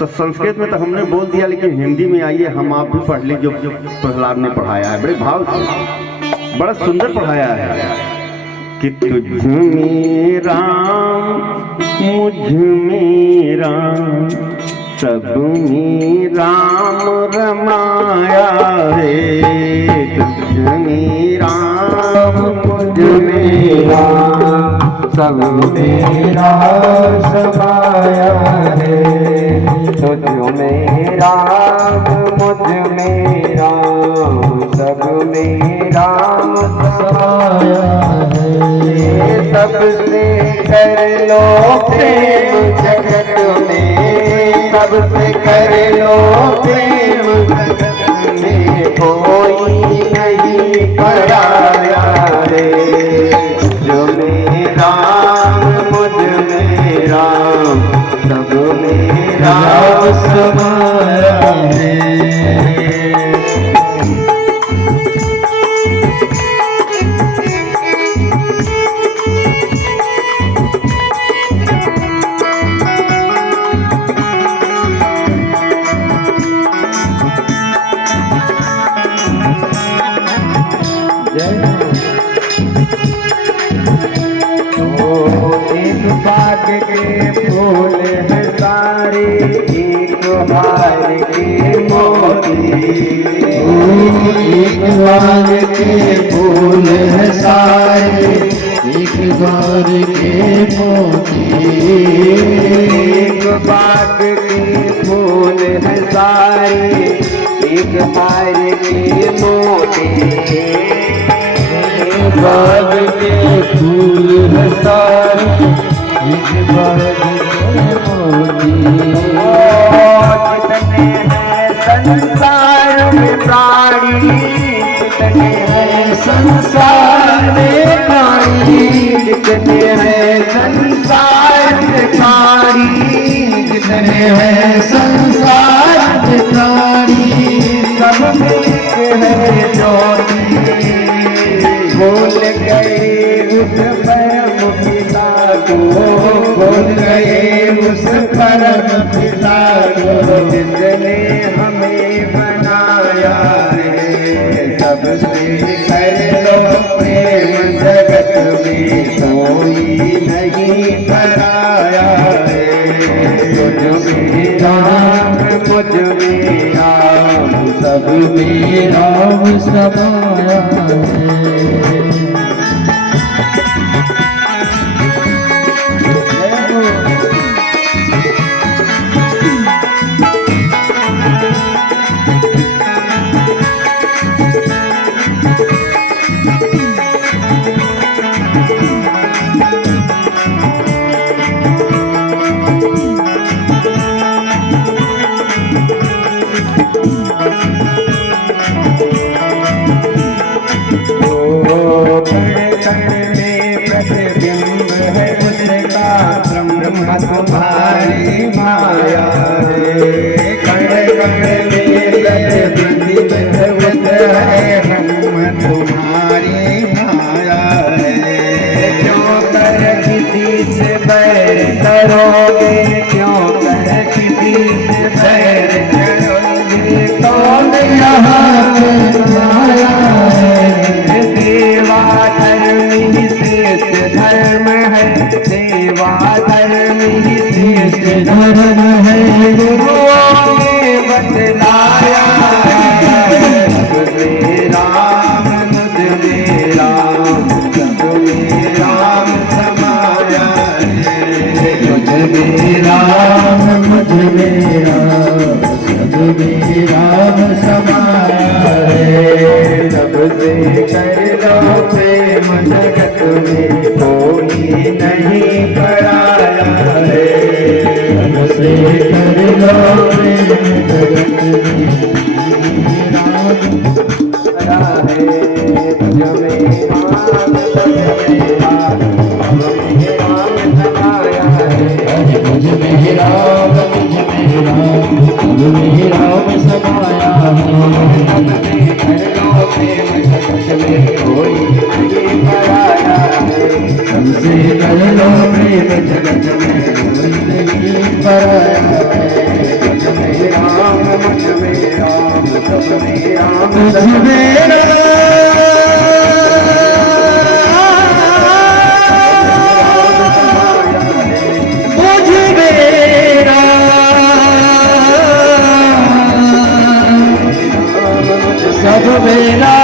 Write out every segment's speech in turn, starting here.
तो संस्कृत में तो हमने बोल दिया, लेकिन हिंदी में आइए हम आप भी पढ़ लीजिए जो प्रहलाद ने पढ़ाया है, बड़े भाव से, बड़ा सुंदर पढ़ाया है कि तुझ में राम मुझ में राम सब में राम रमाया है। तुझ में राम मुझ में राम सब में राम समाया है। तुझ में राम मुझ में राम सब में राम समाया है। सबसे कर लो प्रेम जगत में, सबसे कर लो प्रेम जगत में, कोई नहीं पराया रे। जो में राम मुझ में राम सब में राम समाया है। एक बाग के फूल है सारे, एक हार के मोती। एक बाग के फूल है सारे, एक बाग के मोती। एक बाग के फूल है सारे, एक हार के मोती। बाग के फूल है सारे, एक बाग के मोती। कितने हैं संसार में प्राणी, कितने हैं संसार में प्राणी, कितने हैं संसार में प्राणी, कितने हैं संसार में प्राणी। सब में है ज्योति, बोल गए उस परम पिता को, बोल गए उस परम पिता को, जिसने हमें बनाया है। सबसे कर लो प्रेम जगत में, कोई नहीं पराया है। तुझ में राम मुझ में राम सब में राम समाया है। तुम्हारी माया है, कण कण में प्रतिबिंब है, हम तुम्हारी माया है। क्यों कर किसी से बैर करोगे, क्यों कर किसी से बैर करोगे, कौन यहाँ माया है। सेवा धर्म ही श्रेष्ठ धर्म है, सेवा धर्म ही श्रेष्ठ धर्म है। गुरुओं ने बतलाया है, सब में राम मुझ में राम सब में राम समाया है। मुझ में राम मुझ में राम सब में राम समाया है। सबसे कर लो प्रेम जगत में, कोई नहीं पराया है। सबसे कर लो प्रेम जगत में, राम परा है। तुझ में राम सब में राम समाया है। मुझ में राम मुझ में राम सब में राम समाया है। सबसे कर लो प्रेम जगत में, कोई नहीं पराया है। सबसे कर लो प्रेम जगत में, कोई नहीं पराया है। सब मेरा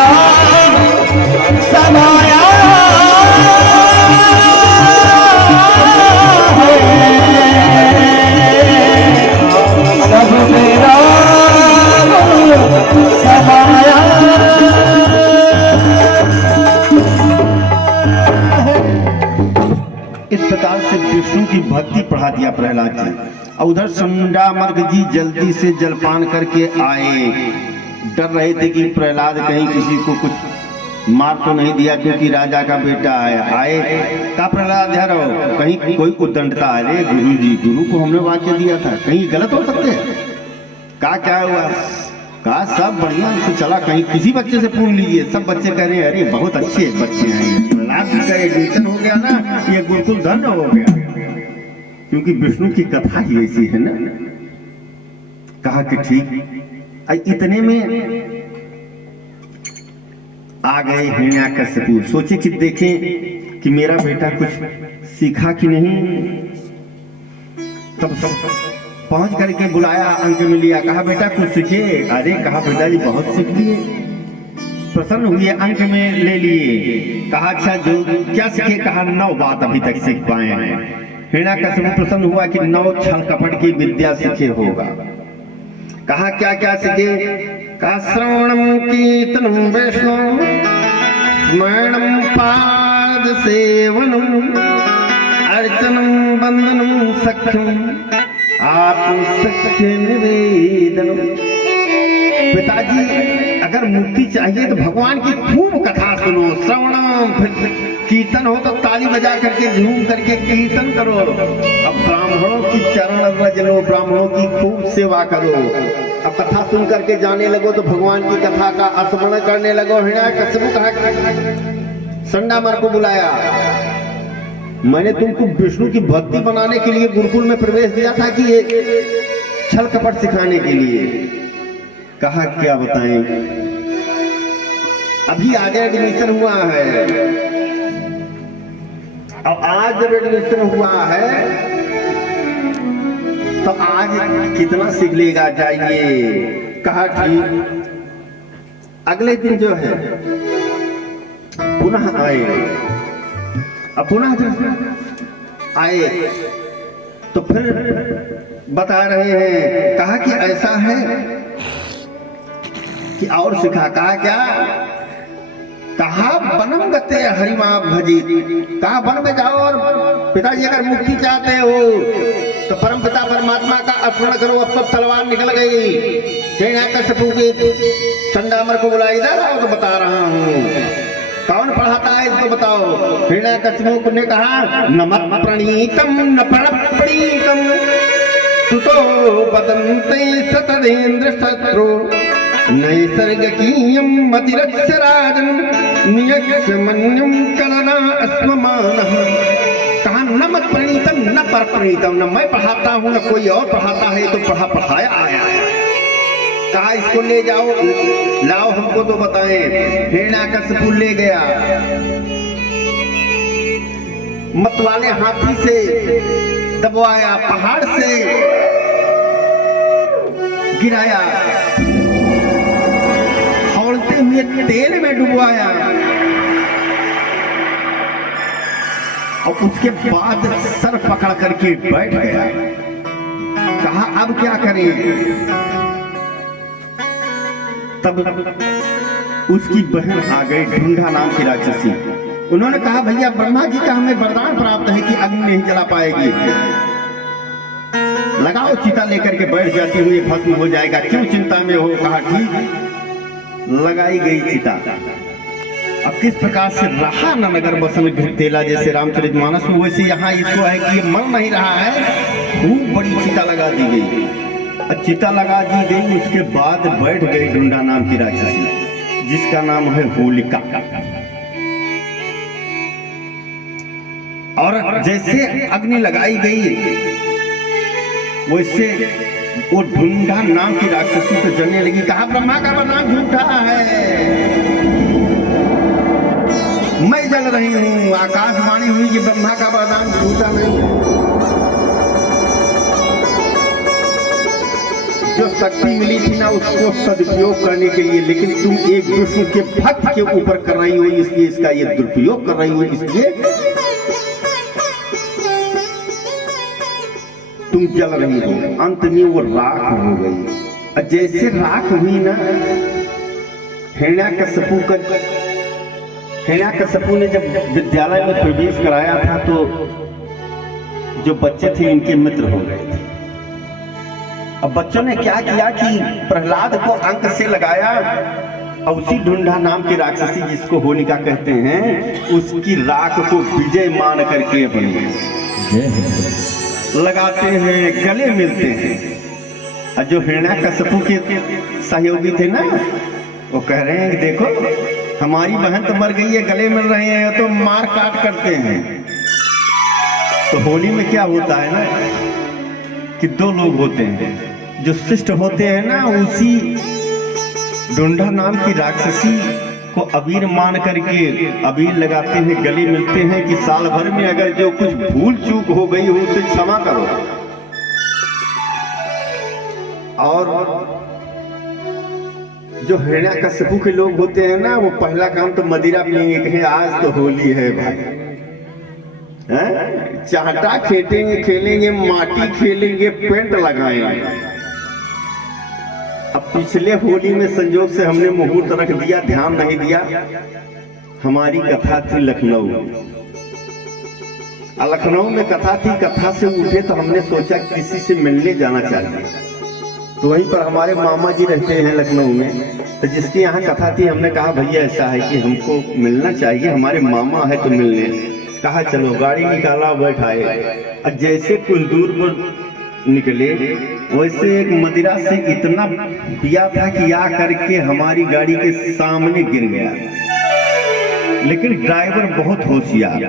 समाया सब मेरा समाया। इस प्रकार से विष्णु की भक्ति पढ़ा दिया प्रहलाद जी। और उधर संडामर्ग जी जल्दी से जलपान करके आए। डर रहे थे कि प्रहलाद कहीं किसी को कुछ मार तो नहीं दिया, क्योंकि राजा का बेटा आए का प्रहलाद ध्यान रहो कहीं कोई उद्दंडता। अरे गुरु जी, गुरु को हमने वाक्य दिया था, कहीं गलत हो सकते हैं का? क्या हुआ? का सब बढ़िया से चला, कहीं किसी बच्चे से पूछ लीजिए। सब बच्चे कह रहे हैं अरे बहुत अच्छे बच्चे हैं। प्रहलाद जी का एडमिशन हो गया ना, ये गुरुकुल धन्य हो गया, क्योंकि विष्णु की कथा ही ऐसी है ना। कहा कि ठीक। इतने में आ गए हिरण्याकश्यपु। सोचे कि देखें कि मेरा बेटा कुछ सीखा कि नहीं। तब पहुंच करके बुलाया, अंक में लिया, कहा बेटा कुछ सीखे? अरे कहा बेटा जी बहुत सीख लिए। प्रसन्न हुए, अंक में ले लिए। कहा अच्छा जो क्या सीखे? कहा 9 बात अभी तक सीख पाए हैं। हिरण्याकश्यपु प्रसन्न हुआ कि 9 छल कपट की विद्या सीखे होगा। कहा क्या क्या सीखे? कहा श्रवणम कीर्तनम वैष्णव स्मरणम पाद सेवनम अर्चनम वंदनम सख्यम आत्मसख्य निवेदनम। पिताजी अगर मुक्ति चाहिए तो भगवान की खूब कथा सुनो, श्रवणम, फिर कीर्तन हो तो ताली बजा करके झूम करके कीर्तन करो। अब ब्राह्मणों की चरण रज लो, ब्राह्मणों की खूब सेवा करो। अब कथा सुन करके जाने लगो तो भगवान की कथा का स्मरण करने लगो। हिरण्याकश्यपु कहा संडामर को बुलाया, मैंने तुमको विष्णु की भक्ति बनाने के लिए गुरुकुल में प्रवेश दिया था कि ये छल कपट सिखाने के लिए। कहा क्या बताएं, अभी आगे एडमिशन हुआ है। अब आज जब एडमिशन हुआ है तो आज कितना सीख लेगा जाइए। कहा ठीक। अगले दिन जो है पुनः आए। अब पुनः जब आए तो फिर बता रहे हैं। कहा कि ऐसा है कि और सिखा। कहा क्या? कहा वनम गते हरिमा भजी। कहा वन में जाओ और पिताजी अगर मुक्ति चाहते हो तो परम पिता परमात्मा का स्मरण करो। अब तो तलवार निकल गई। हिरण्याकश्यपु के संडामर को बुला, इधर आओ तो बता रहा हूँ। कौन पढ़ाता है इसको बताओ। हिरण्याकश्यपु ने कहा न मत प्रणीतम न प्रणीतम सुतो वदन्ते सतदेन्द्र शत्रु नैसर्गिकीयं मतिरक्षराजं नियक्षमन्यं कलना अस्ममानः। कहा न मत प्रणीतम न पर प्रणीतम, न मैं पढ़ाता हूँ न कोई और पढ़ाता है, तो पढ़ाया आया है। कहा इसको ले जाओ, लाओ हमको तो बताएं। हिरण्याकश्यपु ले गया, मतवाले हाथी से दबवाया, पहाड़ से गिराया, खौलते हुए तेल में डुबवाया और उसके बाद सर पकड़ करके बैठ गया। कहा अब क्या करें। तब उसकी बहन आ गई, ढूंढा नाम की राक्षसी। उन्होंने कहा भैया ब्रह्मा जी का हमें वरदान प्राप्त है कि अग्नि नहीं जला पाएगी, लगाओ चिता लेकर के बैठ जाती हुई भस्म हो जाएगा, क्यों चिंता में हो। कहा ठीक। लगाई गई चिता। अब किस प्रकार से रहा न नगर बसन तेला, जैसे रामचरितमानस में, वैसे यहाँ इसको है कि ये मन नहीं रहा है। खूब बड़ी चिता लगा दी गई। चिता लगा दी गई, उसके बाद बैठ गई ढूंढा नाम की राक्षसी, जिसका नाम है होलिका। और जैसे अग्नि लगाई गई वैसे वो ढूंढा नाम की राक्षसी तो जलने लगी, कहा ब्रह्मा का वरदान झूठा है, मैं जल रही हूँ। आकाशवाणी हुई कि ब्रह्मा का वरदान झूठा नहीं है। जो शक्ति मिली थी ना उसको सदुपयोग करने के लिए, लेकिन तुम एक विष्णु के भक्त के ऊपर कर रही हो, इसलिए इसका ये दुरुपयोग कर रही हो, इसलिए तुम जल रही हो। अंत में वो राख हो गई। और जैसे राख हुई ना, हिरण्यकशिपु ने जब विद्यालय में प्रवेश कराया था तो जो बच्चे थे इनके मित्र हो गए थे। अब बच्चों ने क्या किया कि प्रहलाद को अंक से लगाया और उसी ढूंढा नाम की राक्षसी, जिसको होलिका कहते हैं, उसकी राख को विजय मान करके अपने लगाते हैं, गले मिलते हैं। और जो हिरण्यकशिपु के सहयोगी थे ना, वो कह रहे हैं कि देखो हमारी बहन तो मर गई है, गले मिल रहे हैं, तो मार काट करते हैं। तो होली में क्या होता है ना कि दो लोग होते हैं, जो शिष्ट होते हैं ना, उसी ढूंढा नाम की राक्षसी को अबीर मान करके अबीर लगाते हैं, गले मिलते हैं कि साल भर में अगर जो कुछ भूल चूक हो गई हो उसे क्षमा करो। और जो हिरण्यकशिपु के लोग होते हैं ना, वो पहला काम तो मदिरा पिएंगे, कहें आज तो होली है भाई, चाहटा खेलेंगे, माटी खेलेंगे, पेंट लगाएंगे। अब पिछले होली में संजोग से हमने मुहूर्त रख दिया, ध्यान नहीं दिया। हमारी कथा थी लखनऊ, लखनऊ में कथा थी। कथा से उठे तो हमने सोचा किसी से मिलने जाना चाहिए। तो वहीं पर हमारे मामा जी रहते हैं लखनऊ में, तो जिसके यहाँ कथा थी हमने कहा भैया ऐसा है कि हमको मिलना चाहिए, हमारे मामा है तो मिलने। कहा चलो, गाड़ी निकाला, बैठाए। और जैसे कुछ दूर पर निकले, वैसे एक मदिरा से इतना पिया था कि आ करके हमारी गाड़ी के सामने गिर गया। लेकिन ड्राइवर बहुत होशियार,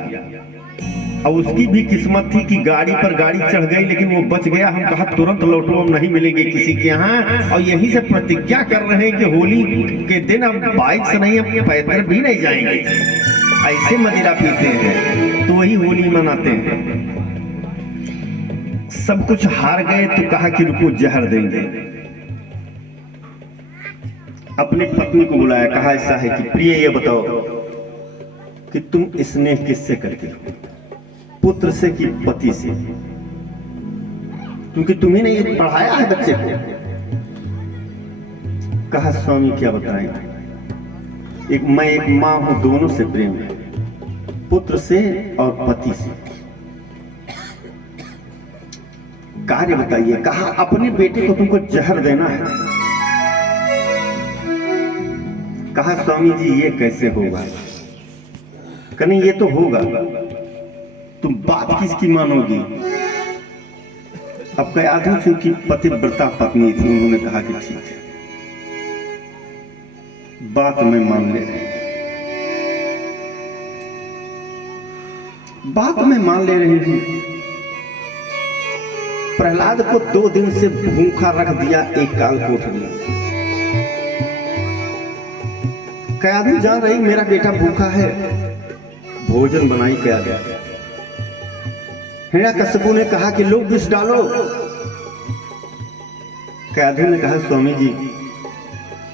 और उसकी भी किस्मत थी कि गाड़ी पर गाड़ी चढ़ गई, लेकिन वो बच गया। हम कहा तुरंत लौटो, हम नहीं मिलेंगे किसी के यहाँ। और यहीं से प्रतिज्ञा कर रहे हैं कि होली के दिन हम बाइक से नहीं, हम पैदल भी नहीं जाएंगे। ऐसे मदिरा पीते हैं, तो वही होली मनाते हैं। सब कुछ हार गए तो कहा कि रुको जहर देंगे। अपनी पत्नी को बुलाया, कहा ऐसा है कि प्रिय ये बताओ कि तुम स्नेह किससे करती हो, पुत्र से कि पति से? क्योंकि तुम्ही ने ये पढ़ाया है बच्चे को। कहा स्वामी क्या बताएं, मैं एक माँ हूं, दोनों से प्रेम है, पुत्र से और पति से। कार्य बताइए। कहा अपने बेटे को तुमको जहर देना है। कहा स्वामी जी ये कैसे होगा? कहने ये तो होगा, तुम बात किसकी मानोगी? अब कह आदमी चूंकि पतिव्रता पत्नी थी, उन्होंने कहा कि ठीक है, बात में मान ले रही, बात में मान ले रही हूं। प्रहलाद को 2 दिन से भूखा रख दिया एक काल कोठरी में। कयाधु जान रही मेरा बेटा भूखा है, भोजन बनाई कयाधु। हिरण्यकशिपु ने कहा कि लो विष डालो। कयाधु ने कहा स्वामी जी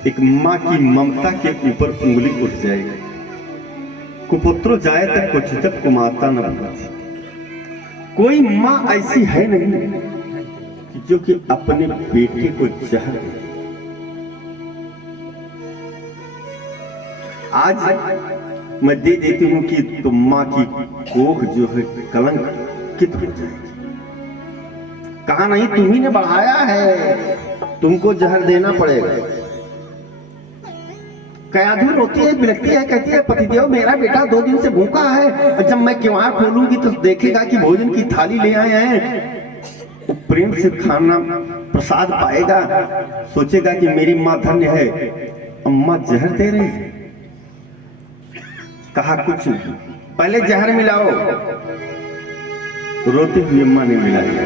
एक माँ की ममता के ऊपर उंगली उठ जाएगी, कुपुत्रो जाए तक क्वचित कुमाता न भवति। कोई माँ ऐसी है नहीं जो कि अपने बेटे को जहर दे। आज मैं दे देती हूं कि तो माँ की कोख जो है कलंकित हो जाएगी। कहा नहीं, तुम्ही ने बढ़ाया है, तुमको जहर देना पड़ेगा। कयाधु रोती है, बिलखती है, कहती है पतिदेव मेरा बेटा 2 दिन से भूखा है, जब मैं किवाड़ खोलूंगी तो देखेगा कि भोजन की थाली ले आए हैं, प्रेम से खाना प्रसाद पाएगा, सोचेगा कि मेरी माँ धन्य है, अम्मा जहर दे रही है। कहा कुछ नहीं, पहले जहर मिलाओ। रोती हुई अम्मा ने मिलाया।